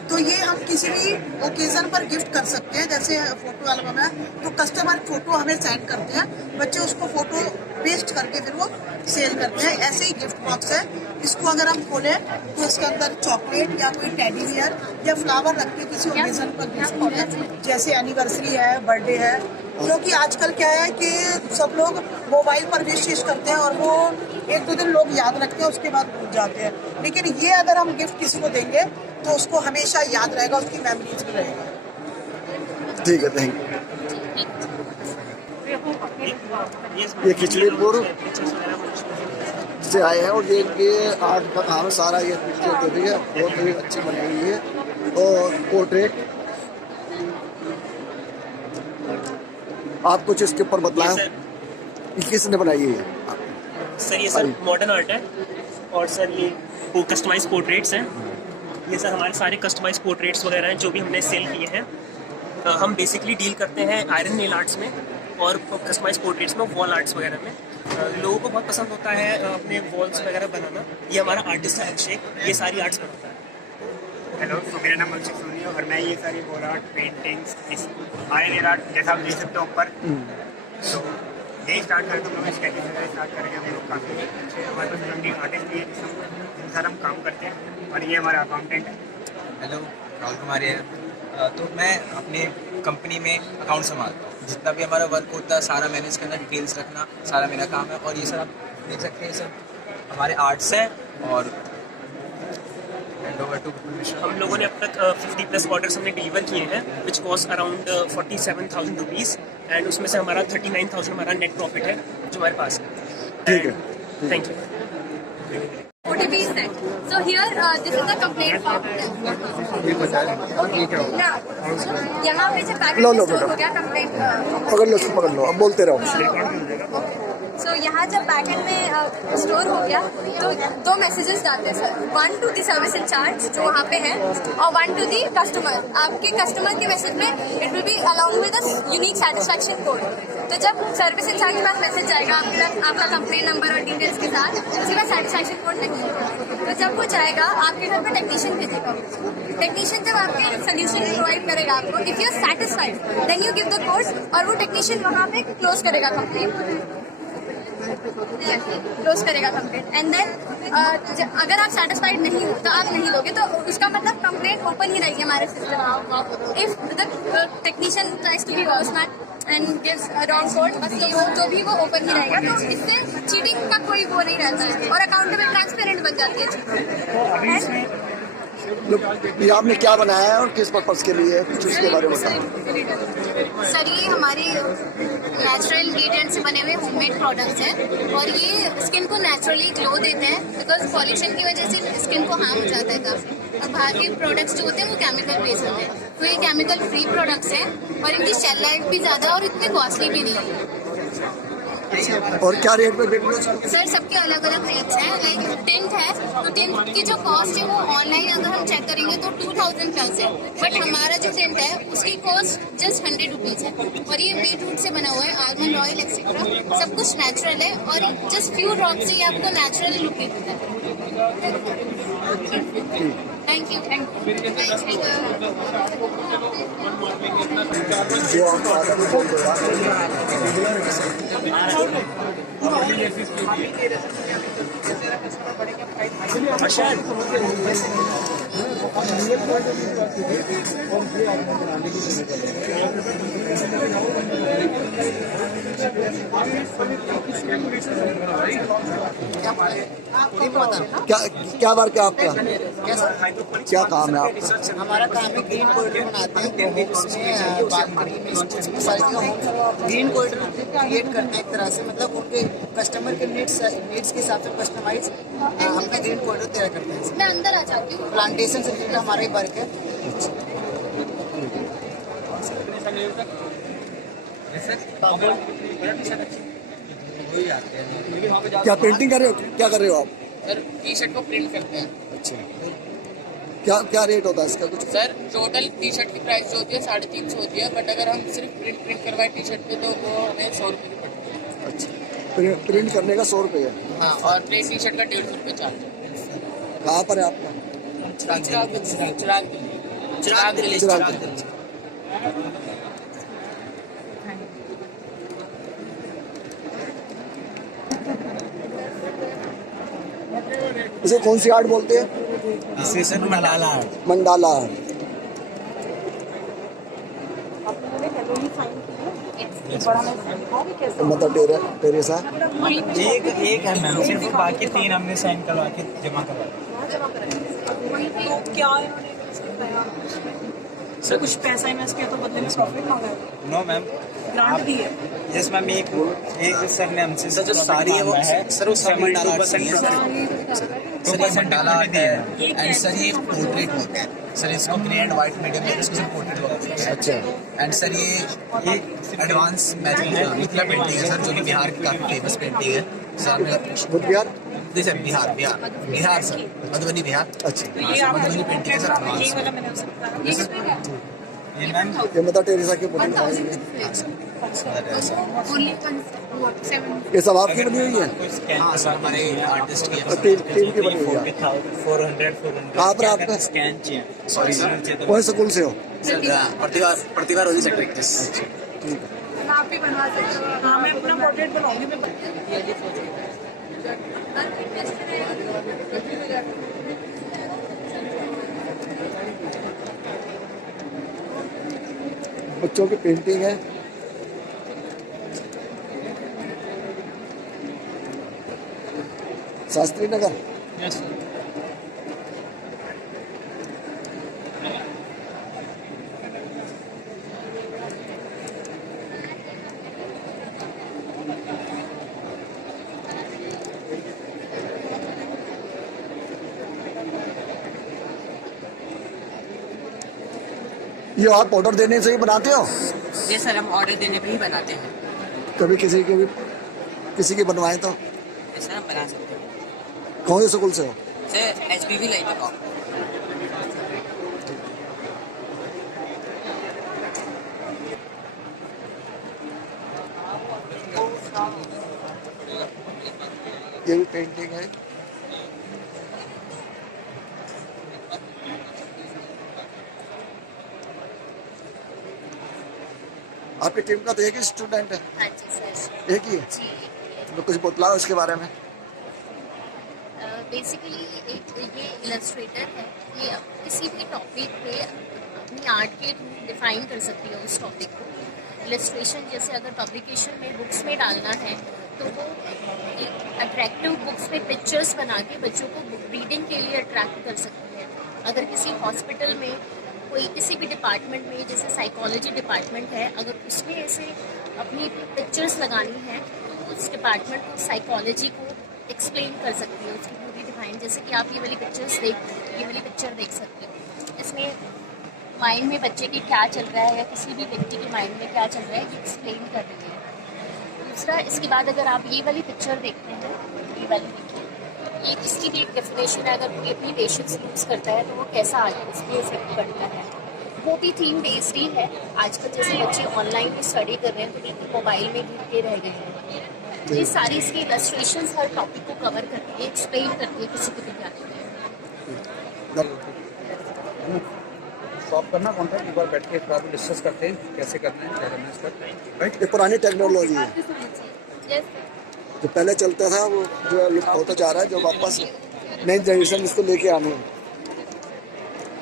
तो ये हम किसी भी ओकेजन पर गिफ्ट कर सकते हैं। जैसे फोटो एल्बम है तो कस्टमर फोटो हमें सेंड करते हैं, बच्चे उसको फोटो पेस्ट करके फिर वो सेल करते हैं। ऐसे ही गिफ्ट बॉक्स है, इसको अगर हम खोलें तो इसके अंदर चॉकलेट या कोई टेडी बियर या फ्लावर रख के किसी ओकेजन पर गिफ्ट करें, जैसे एनिवर्सरी है, बर्थडे है। क्योंकि आजकल क्या है कि सब लोग मोबाइल पर विशेष करते हैं और वो 1-2 दिन लोग याद रखते हैं, उसके बाद भूल जाते हैं। लेकिन ये अगर हम गिफ्ट किसी को देंगे तो उसको हमेशा याद रहेगा, उसकी मेमोरीज में रहेगा। ठीक है, थैंक यू। ये खिचड़ीपुर से आए हैं और ये आर्ट का काम सारा, ये पिक्चर दे रही है, बहुत ही अच्छी बनी हुई है। और पोर्ट्रेट आप कुछ इसके ऊपर बतलाएं, ये किसने बनाई है? सर ये सर मॉडर्न आर्ट है और सर ये वो कस्टमाइज पोर्ट्रेट्स हैं। ये सर हमारे सारे कस्टमाइज पोर्ट्रेट्स वगैरह हैं जो भी हमने सेल किए हैं। हम बेसिकली डील करते हैं आयरन नेल आर्ट्स में और कस्टमाइज पोर्ट्रेट्स में, वॉल आर्ट्स वगैरह में। लोगों को बहुत पसंद होता है अपने वॉल्स वगैरह बनाना। ये हमारा आर्टिस्ट है अभिषेक, ये सारी आर्ट्स बनाता है। हेलो, तो मेरा नाम अभिषेक सोनी है और मैं ये सारी वॉल आर्ट, पेंटिंग्स, इस आयरन नेल आर्ट जैसा आप देख सकते हो ऊपर, तो यही स्टार्ट करके हम लोग स्केचेस वगैरह स्टार्ट करेंगे। हम लोग काफ़ी अच्छे हमारे पास रंगीन आर्टिस्ट भी है जिनके साथ हम काम करते हैं और ये हमारा अकाउंटेंट है। हेलो, राहुल कुमार है। तो मैं अपने कंपनी में अकाउंट संभालता हूँ। जितना भी हमारा वर्क होता है सारा मैनेज करना, डिटेल्स रखना, सारा मेरा काम है। और ये सर आप देख सकते हैं, सब हमारे आर्ट्स हैं। और हम लोगों ने अब तक 50+ ऑर्डर्स हमने डिलीवर किए हैं, which cost around 47,000 rupees and उसमें से हमारा 39,000 हमारा नेट प्रॉफिट है जो हमारे पास है। ठीक है, thank you. OTP is sent. So here, this is the complaint form. यहाँ पे जब पैकेट लो स्टोर बेटा, हो गया कंप्लेंट, पकड़ लो, अब बोलते रहो। सो यहाँ जब बैकेंड में स्टोर हो गया तो 2 मैसेजेस जाते हैं sir, 1 to the service incharge जो वहाँ पे है और 1 टू द कस्टमर। आपके कस्टमर के मैसेज में it will be along with a unique satisfaction code. तो जब सर्विस इंचार्ज के पास मैसेज जाएगा आपका कंप्लेन नंबर और डिटेल्स के साथ, उसके बाद सेटिस्फैक्शन कोड नहीं होगा। तो जब वो जाएगा आपके घर पे टेक्नीशियन भेजेगा। टेक्नीशियन जब आपके सोल्यूशन प्रोवाइड करेगा आपको, if you are satisfied then you give the code और वो टेक्नीशियन वहाँ पे क्लोज करेगा कंप्लेन, क्लोज करेगा कंप्लेंट। एंड देन अगर आप सेटिस्फाइड नहीं हो तो आप नहीं लोगे, तो उसका मतलब कंप्लेंट ओपन ही रहेगी हमारे system. If the technician tries to be watchman and gives wrong code तो भी वो ओपन ही रहेगा। तो इससे चीटिंग का कोई वो नहीं रहता है और अकाउंट में ट्रांसपेरेंट बन जाती है चीज़ें। ये आपने क्या बनाया है और किस पर्पज़ के लिए, कुछ उसके बारे में बताओ। सर ये हमारी नेचुरल इंग्रेडिएंट से बने हुए होममेड प्रोडक्ट्स हैं और ये स्किन को नेचुरली ग्लो देते हैं, बिकॉज पॉल्यूशन की वजह से स्किन को हार्म हो जाता है काफ़ी। और बाहर के प्रोडक्ट्स जो होते हैं वो केमिकल बेस्ड होते हैं, तो ये केमिकल फ्री प्रोडक्ट्स हैं और इनकी शेल लाइफ भी ज़्यादा और इतने कॉस्टली भी नहीं है। और क्या रेट पे बेच रहे हो? सर सबके अलग अलग रेट्स हैं। लाइक टिंट है तो टिंट की जो कॉस्ट है वो ऑनलाइन अगर हम चेक करेंगे तो 2000+ है, बट हमारा जो टिंट है उसकी कॉस्ट जस्ट 100 रुपीज़ है। और ये बीटरूट से बना हुआ है, आलमंड ऑयल एक्सेट्रा, सब कुछ नेचुरल है और जस्ट फ्यू ड्रॉप से ये आपको नेचुरल लुक देता है। Thank you. क्या वर्क है आपका? क्या काम है आपका? हमारा काम है ग्रीन कॉरिडोर बनाते हैं, इसमें बालकनी में इसमें सारी जगह ग्रीन कॉरिडोर क्रिएट करते हैं एक तरह से, मतलब उनके कस्टमर के नीड्स के हिसाब से कस्टमाइज हमने ग्रीन कॉरिडोर तैयार करते हैं। मैं अंदर आ जाती हूँ। प्लांटेशन से रिलेटेड हमारा ही वर्क है। क्या पेंटिंग कर रहे हो, क्या कर रहे हो आप? सर टी-शर्ट को प्रिंट करते हैं। अच्छा, क्या क्या रेट होता है इसका कुछ? सर टोटल टी-शर्ट की प्राइस जो होती है 350 होती है, बट अगर हम सिर्फ प्रिंट करवाए टी-शर्ट पे तो वो हमें 100 रुपये की पड़ती है। प्रिंट करने का 100 रुपये है। हाँ, और प्लेन टी शर्ट का 150 रुपये चार्ज है। कहाँ पर है आपका? चिराग दिल्ली। इसे कौन सी आर्ट बोलते हैं? इसे sir mandala art. Mandala art. Mother Teresa एक है मैम, सिर्फ बाकी 3 हमने साइन करवा के जमा करवा। क्या सर कुछ पैसा इन्वेस्ट किया तो बदले में प्रॉफिट मांगा है? नो मैम, ग्रांट दी है। यस मैम, एक सर ने हमसे सर जो साड़ी है वो सर वो सब मंडाला आर्ट है। सर ये मंडाला आर्ट है एंड सर ये पोर्ट्रेट होता है। सर इसको ग्रे एंड व्हाइट मीडियम में इसको पोर्ट्रेट वर्क है। अच्छा। एंड सर ये एडवांस मिथिला पेंटिंग है सर, जो कि बिहार की काफी फेमस पेंटिंग है सर। बिहार? जी सर, बिहार सर, मधुबनी बिहार। अच्छा। मधुबनी पेंटिंग है सर एडवांस। ये मदर टेरेसा की बनी है। ये सब आपकी बनी हुई है? हाँ सर, हमारे आर्टिस्ट की टीम की बनी हुई है। 400 कहाँ पर आपका? स्कैन चाहिए। सॉरी सर, कौन स्कूल से हो? सर प्रतिभा रोजी सेक्टर 31। आप भी बनवा सकते हो। हाँ, मैं अपना पोर्ट्रेट बनाऊंगी। बच्चों की पेंटिंग है। शास्त्री नगर। Yes sir. ये आप ऑर्डर देने से ही बनाते हो? जी सर, हम ऑर्डर देने पे ही बनाते हैं। कभी किसी की बनवाए तो? सर हम बना सकते हैं। कौन से स्कूल से हो? सर HPV लाइट का। ये भी पेंटिंग है। आपकी टीम का तो एक ही स्टूडेंट है? हाँ जी सर। एक ही है? जी। तो कुछ बतलाओ उसके बारे में। बेसिकली ये इलस्ट्रेटर है। ये किसी भी टॉपिक पे अपनी आर्ट के थ्रू डिफाइन कर सकती है उस टॉपिक को। इलस्ट्रेशन जैसे अगर पब्लिकेशन में बुक्स में डालना है तो वो एक अट्रैक्टिव बुक्स में पिक्चर्स बना के बच्चों को रीडिंग के लिए अट्रैक्ट कर सकती है। अगर किसी हॉस्पिटल में कोई किसी भी डिपार्टमेंट में, जैसे साइकोलॉजी डिपार्टमेंट है, अगर उसमें ऐसे अपनी पिक्चर्स लगानी है तो उस डिपार्टमेंट को साइकोलॉजी को एक्सप्लेन कर सकती है, उसकी पूरी डिफाइन। जैसे कि आप ये वाली पिक्चर देख सकते हो। इसमें माइंड में बच्चे के क्या चल रहा है या किसी भी व्यक्ति के माइंड में क्या चल रहा है, ये एक्सप्लेन कर रही है। दूसरा, इसके बाद अगर आप ये वाली पिक्चर देखते हैं, ये वाली देखिए, ये इसकी भी एक डेफिनेशन है। अगर कोई अपनी पेशेंस यूज़ करता है तो वो कैसा आगे उस पर इफेक्ट पड़ता है, वो भी थीम बेस्ड ही है। आजकल जैसे बच्चे ऑनलाइन भी स्टडी कर रहे हैं तो बिल्कुल मोबाइल में घिर के रह गए हैं। ये सारी इसकी इलस्ट्रेशंस हर टॉपिक को कवर करती है, एक्सप्लेन करती है किसी को भी जानने के लिए। शॉप करना कॉन्ट्रैक्ट एक बार बैठ के डिस्कस करते हैं कैसे करना है, क्या करना है इसका, राइट? ये पुरानी टेक्नोलॉजी है। जो पहले चलता था वो जो लुप्त होता जा रहा है, जो वापस नई जनरेशन इसको लेके आनी है।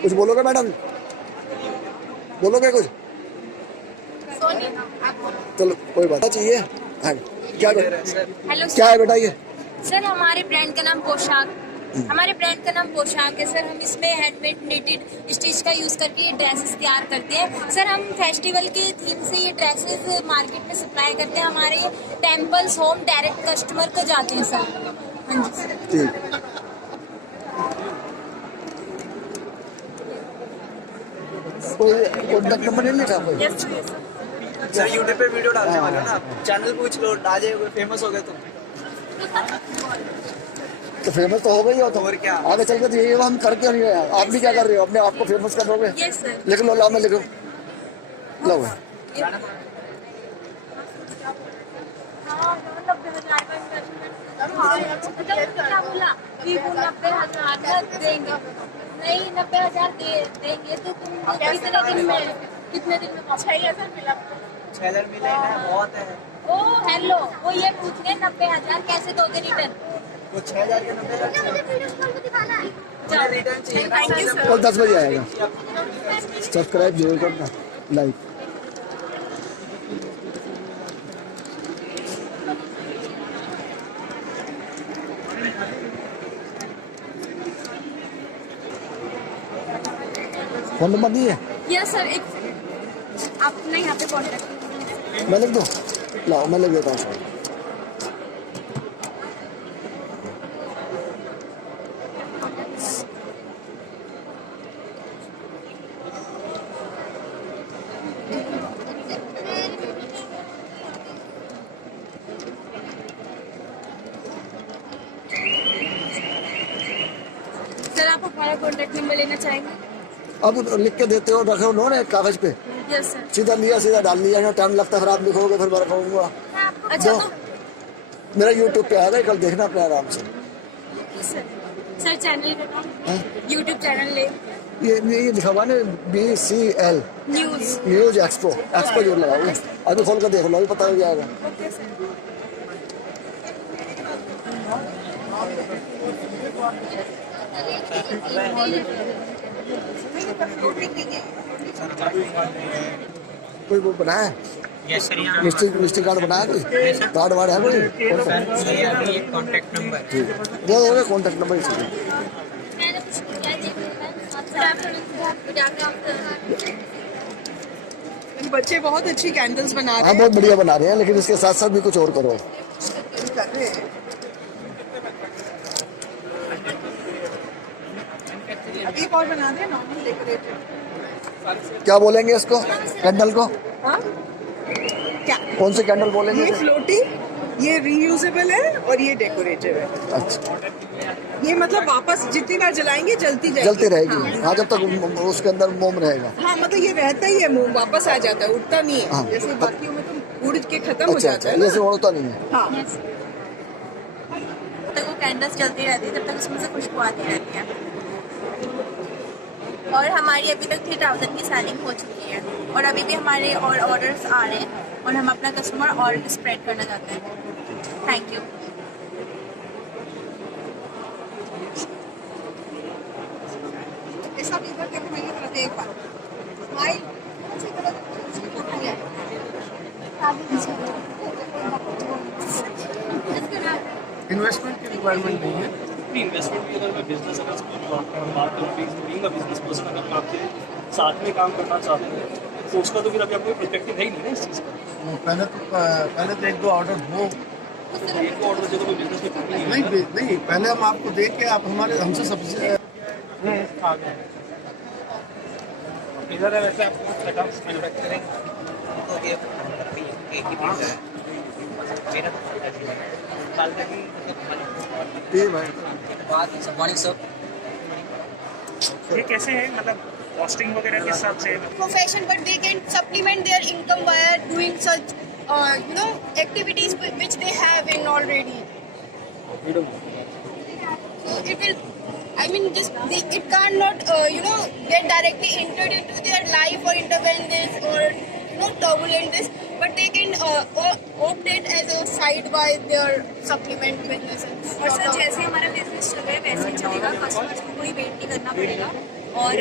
कुछ बोलोगे मैडम? बोलोगे कुछ? चलो कोई बात चाहिए। हाँ, क्या हेलो क्या है बेटा ये? सर, हमारे ब्रांड का नाम पोशाक है सर। हम इसमें हैंडमेड निटेड स्टिच का यूज करके ये ड्रेसेस तैयार करते हैं सर। हम फेस्टिवल के थीम से ये ड्रेसेस मार्केट में सप्लाई करते हैं। हमारे टेम्पल्स होम डायरेक्ट कस्टमर को जाते हैं सर। हाँ जी सर। ठीक। कोई कॉन्टैक्ट नंबर नहीं लिखा कोई? सर यूट्यूब पे वीडियो डालने वाले हो ना, चैनल पूछ लो, डाले फेमस हो गए तो फेमस तो हो गई हो तो और क्या आगे चल के तो यही हम करके नहीं है। आप भी क्या कर रहे हो? अपने आप को फेमस कर दोगे? लिख लो, लाओ, मैं लिखो, लो। 90,000 का इन्वेस्टमेंट। हाँ क्या बोला कि 90,000 देंगे, नहीं 90,000 देंगे तो तुम कितने दिन में 6,000 मिला? 6,000 मिले ना, बहुत है। ओ हेलो, वो ये पूछ रहे 90,000 कैसे दोगे रिटर्न? वो 6,000 के 90,000 रिटर्न चाहिए। Thank you sir. कल 10 बजे आएगा। सब्सक्राइब जरूर करना, लाइक। फोन नंबर नहीं है? यस सर, एक आप नहीं यहाँ पे कॉन्टेक्ट मैं लिख दूँ? लाओ मैं लिख देता हूँ। सर आप हमारा कॉन्टेक्ट नंबर लेना चाहेंगे? अब लिख के देते हो, रखे हो ना कागज पे, यस सर। सीधा लिया सीधा डाल लिया, यहाँ टाइम लगता है, फिर आप लिखोगे फिर मैं रखूंगा। अच्छा तो मेरा यूट्यूब पे आएगा, कल देखना अपने आराम से। सर चैनल बताओ, यूट्यूब चैनल ले ये लिखा हुआ ना BCL न्यूज एक्सपो जो लगा हुआ, अभी खोल कर देख लो, अभी पता हो जाएगा। कोई वो बनाया है? यस सर, यहाँ मिस्टी कार्ड बनाया कोई? कार्ड वार्ड है कोई? अभी एक कॉन्टेक्ट नंबर दे दोगे कॉन्टेक्ट नंबर इसलिए। बच्चे बहुत अच्छी कैंडल्स बना रहे हाँ हैं। बहुत बढ़िया बना रहे हैं, लेकिन इसके साथ साथ भी कुछ और करो। अभी एक और बना दे नॉर्मल डेकोरेटिव। क्या बोलेंगे इसको, कैंडल को? हाँ क्या कौन से कैंडल बोलेंगे? ये फ्लोटी, ये रीयूजेबल है और ये डेकोरेटिव है। अच्छा, ये मतलब वापस जितनी बार जलाएंगे जलती जाएगी। जलती रहेगी। हाँ जब तक उसके अंदर मोम रहेगा। हाँ मतलब ये रहता ही है, मोम वापस आ जाता है, उड़ता नहीं है। हाँ। जैसे बाकियों में तो उड़ के खत्म हो अच्छा जाता अच्छा, है ना। जैसे उड़ता नहीं है। हाँ तक वो कैंडल्स जलती रहती है, तब तक उसमें से खुशबू आती रहती है। और हमारी अभी तक 3,000 की सेलिंग हो चुकी है और अभी भी हमारे और ऑर्डर्स आ रहे हैं और हम अपना कस्टमर और स्प्रेड करना चाहते हैं। Thank you. ऐसा भी करके मैं ये तरफ देख पा स्माइल इन्वेस्टमेंट की रिक्वायरमेंट नहीं है। इन्वेस्टमेंट भी अगर मैं बिजनेस अगर बात करूँ बीइंग अ बिजनेस पर्सन, अगर मैं आपसे साथ में काम करना चाहता हूँ तो उसका तो फिर अभी आपको पर्सपेक्टिव है ही नहीं ना इस चीज़ का। पहले तो एक दो ऑर्डर हो, एक को ऑर्डर जगह कोई बिजनेस में करनी है। नहीं पहले हम आपको देख के आप हमारे हमसे सबसे आ गए इधर है। वैसे आपको सेटअप मैन्युफैक्चरिंग तो ये एक ही पीस है मेरा ये कैसे है, मतलब कॉस्टिंग वगैरह के हिसाब से? Profession, but they can supplement their income by doing such, activities which they have in already. So it will, it cannot, get directly entered into their life or intervene this or, turbulent this, but they can opt it as a side by their supplement businesses. और sir जैसे हमारा business चल रहा है वैसे ही चलेगा, customers को कोई वेट नहीं करना पड़ेगा। और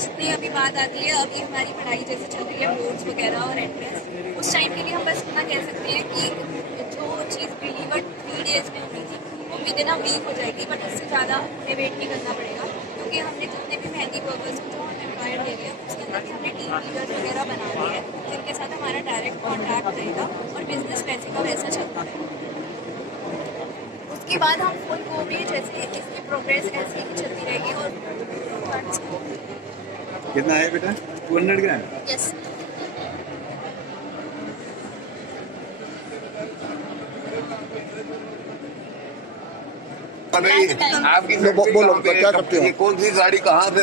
जितनी अभी बात आती है, अभी हमारी पढ़ाई जैसे चल रही है बोर्ड्स वगैरह और एंट्रेंस, उस टाइम के लिए हम बस इतना कह सकते हैं कि जो चीज़ डिलीवर 3 डेज में हुई थी वो विदिन अ वीक हो जाएगी, बट उससे ज़्यादा हमें वेट नहीं करना पड़ेगा, क्योंकि हमने जितने भी मेहंदी वर्कर्स को जो हम एम्प्लॉयर दे रहे हैं उसके अंदर भी हमने टीम लीडर्स वगैरह बना लिए हैं जिनके साथ हमारा डायरेक्ट कॉन्टैक्ट रहेगा और बिजनेस वैसे का वैसा चलता है। उसके बाद हम फुल वो भी जैसे इसकी प्रोग्रेस ऐसे ही चलती रहेगी। और कितना है बेटा? 200 ग्राम। यस आपकी बोलो क्या करते हो? कौन सी गाड़ी कहाँ से?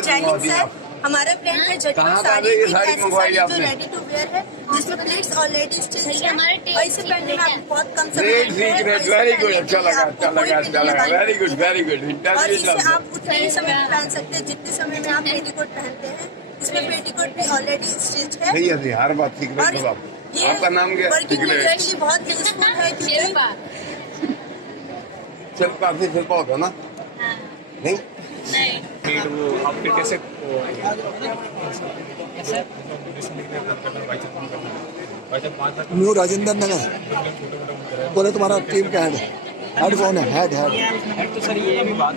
हमारा ब्रांड है जटू कहाँ साड़ी, से ये एक साड़ी ऐसी मंगवाई साड़ी जो आपने? रेडी टू वेयर है, जिसमें प्लेट्स ऑलरेडी स्टिच है, और इसे पहनने में आपको बहुत कम समय ग्रेट लगता है, सीक्रेट, और वेरी इसे गुड, पहनने अच्छा के लिए लगा, आपको अच्छा कोई लगा, पिन अच्छा लगा, लगानी वेरी गुड, नहीं है। वेरी गुड, और इंटरव्यू इसे आप उतने ही समय में पहन सकते हैं जितने समय में आप पेटीकोट पहनते हैं। इसमें पेटीकोट भी ऑलरेडी स्टिच है, सही है, हर बात सीख रहे हो आप। ये आपका नाम क्या? Working secret. वुमेन के लिए बहुत यूजफुल है, क्योंकि शिल्पा से शिल्पा होता है ना? नहीं? वो आपके कैसे न्यू राजेंद्र नगर। बोले तुम्हारा टीम का हेड कौन है? हेड तो सर ये अभी बात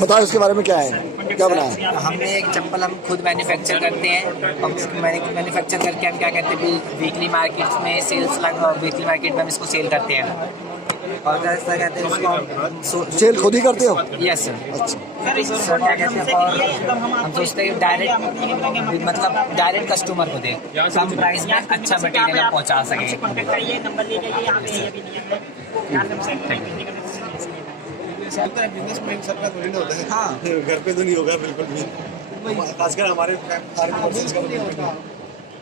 बताओ इसके बारे में क्या है, क्या बनाया? हमने एक चप्पल हम खुद मैन्युफैक्चर करते हैं। हम मैन्युफैक्चर करके हम क्या करते हैं, वीकली मार्केट में सेल्स वीकली मार्केट में हम इसको सेल करते हैं। और कैसा कहते हैं इसको, सेल खुद ही करते हो? Yes sir. सर क्या कहते हैं, और हम सोचते हैं डायरेक्ट मतलब डायरेक्ट कस्टमर को दे, कम प्राइस में अच्छा मटेरियल हम पहुंचा सकें। बिजनेसमैन सबका थोड़ी ना होता है। हाँ, घर पे तो नहीं होगा बिल्कुल भी, खासकर हमारे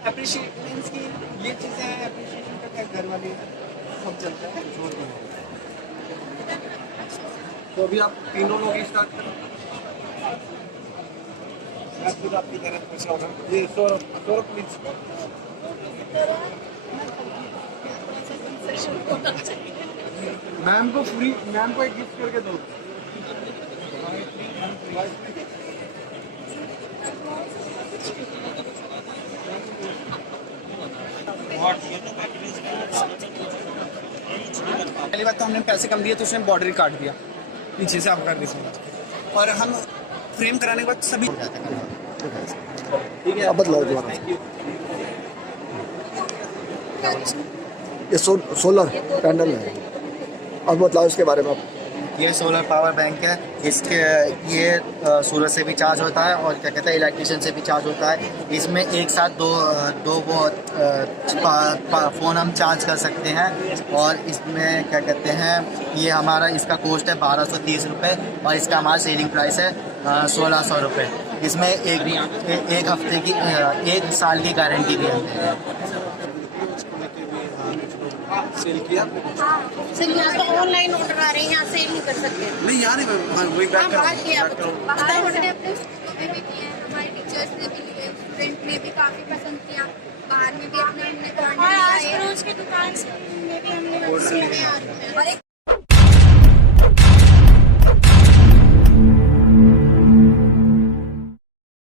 अप्रिशिएट की ये चीज़ें हैं, अप्रिशिएशन करते हैं घर वाले, सब चलता है। तो अभी आप तीनों लोग ही स्टार्ट करो। मैं खुद आपकी तरह पूछ रहा हूँ। ये सौरभ प्लीज। मैम को फ्री, मैम को एक गिफ्ट करके दो। पहली बात तो हमने पैसे कम दिए तो उसने बॉर्डर ही काट दिया पीछे से, आप कर दीजिए। और हम फ्रेम कराने के बाद सभी ठीक है, अब बदलाओ दोबारा। ये सोलर पैनल है, अब बताओ इसके बारे में आप। ये सोलर पावर बैंक है। इसके ये सूरज से भी चार्ज होता है और क्या कहते हैं इलेक्ट्रिशियन से भी चार्ज होता है। इसमें एक साथ दो वो फ़ोन हम चार्ज कर सकते हैं। और इसमें क्या कहते हैं, ये हमारा इसका कॉस्ट है 1230 रुपये और इसका हमारा सेलिंग प्राइस है 1600 रुपये। इसमें एक हफ्ते की 1 साल की गारंटी भी है। सेल किया सर यहाँ तो ऑनलाइन ऑर्डर आ रहे हैं, यहाँ सेल नहीं कर सकते। नहीं, यार वही बैक हमारे टीचर्स ने भी लिए, स्टूडेंट ने भी काफी पसंद किया, बाहर में भी अपने हमने दुकान में भी आए और एक